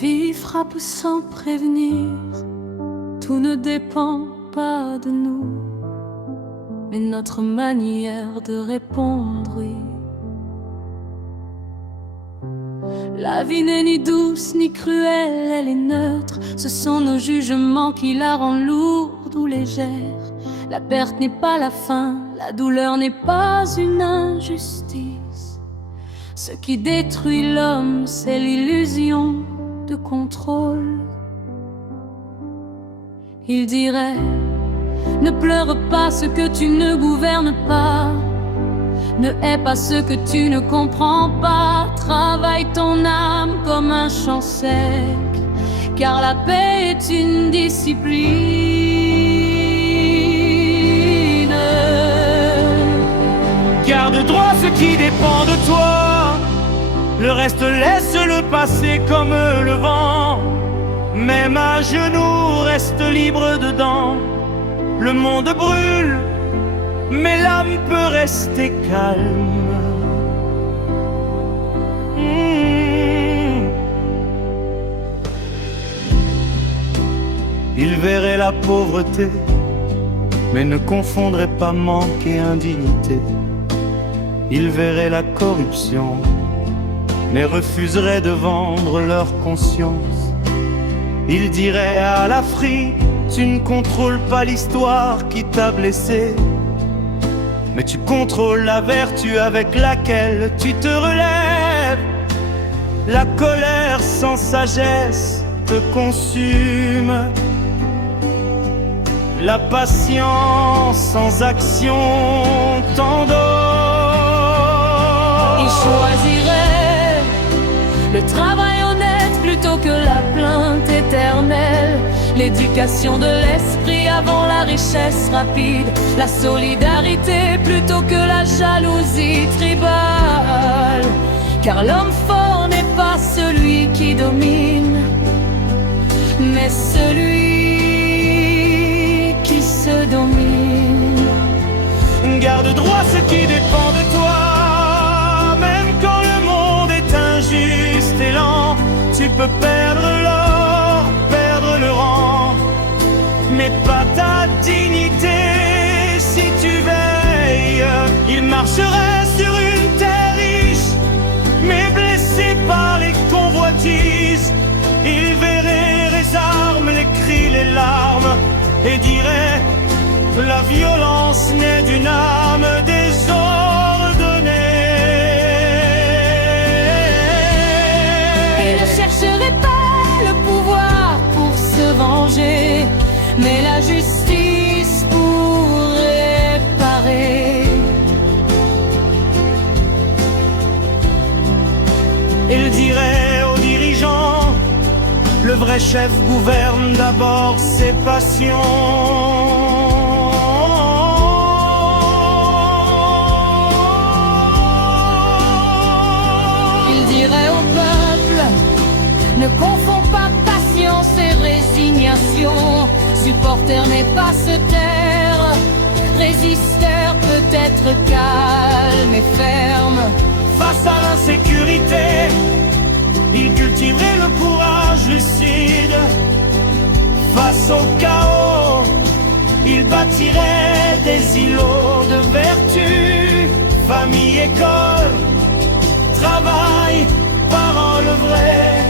vie frappe sans prévenir, tout ne dépend pas de nous, mais notre manière de répondre, oui. La vie n'est ni douce ni cruelle, elle est neutre. Ce sont nos jugements qui la rendent lourde ou légère. La perte n'est pas la fin, la douleur n'est pas une injustice. Ce qui détruit l'homme, c'est l'illusion de contrôle. Il dirait: ne pleure pas ce que tu ne gouvernes pas, ne hais pas ce que tu ne comprends pas. Travaille ton âme comme un champ sec, car la paix est une discipline. Garde droit ce qui dépend de toi, le reste laisse-le passer comme le vent. Même à genoux, reste libre dedans. Le monde brûle, mais l'âme peut rester calme. Il verrait la pauvreté, mais ne confondrait pas manque et indignité. Il verrait la corruption, mais refuserait de vendre leur conscience. Il dirait à l'Afrique: tu ne contrôles pas l'histoire qui t'a blessé, mais tu contrôles la vertu avec laquelle tu te relèves. La colère sans sagesse te consume, la patience sans action t'endort. Il choisirait le travail honnête plutôt que la plainte éternelle, l'éducation de l'esprit avant la richesse rapide, la solidarité plutôt que la jalousie tribale. Car l'homme fort n'est pas celui qui domine, mais celui qui se domine. Garde droit ce qui dépend de toi, même quand le monde est injuste et lent. Tu peux perdre l'or, perdre le rang, mais pas ta dignité si tu veilles. Il marcherait sur une terre riche, mais blessé par les convoitises. Il verrait les armes, les cris, les larmes, et dirait: la violence naît d'une âme désordonnée. Il ne chercherait pas le pouvoir pour se venger, mais la justice pour réparer. Il dirait aux dirigeants: le vrai chef gouverne d'abord ses passions. Il dirait au peuple: ne confonds pas patience et résignation. Supporter n'est pas se taire, résisteur peut être calme et ferme. Face à l'insécurité, il cultiverait le courage lucide. Face au chaos, il bâtirait des îlots de vertu. Famille, école, travail, parole vraie.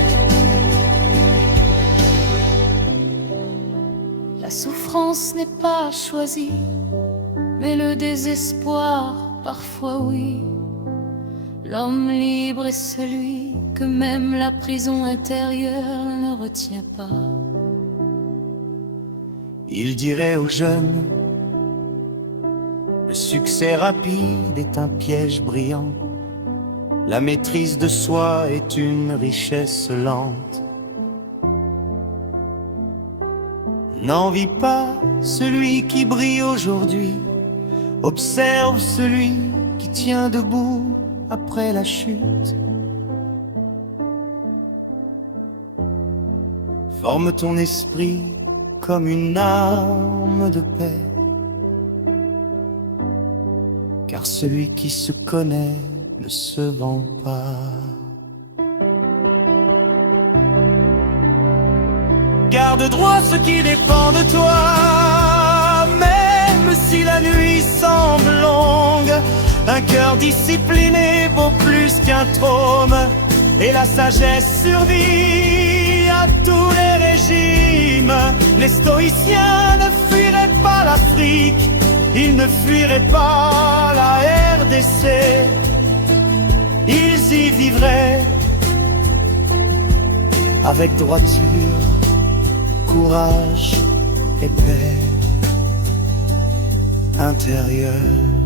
La souffrance n'est pas choisie, mais le désespoir parfois oui. L'homme libre est celui que même la prison intérieure ne retient pas. Il dirait aux jeunes: le succès rapide est un piège brillant, la maîtrise de soi est une richesse lente. N'envie pas celui qui brille aujourd'hui, observe celui qui tient debout après la chute. Forme ton esprit comme une arme de paix, car celui qui se connaît ne se vend pas. Garde droit ce qui dépend de toi. Même si la nuit semble longue, un cœur discipliné vaut plus qu'un trône. Et la sagesse survit à tous les régimes. Les stoïciens ne fuiraient pas l'Afrique, ils ne fuiraient pas la RDC. Ils y vivraient avec droiture, courage et paix intérieure.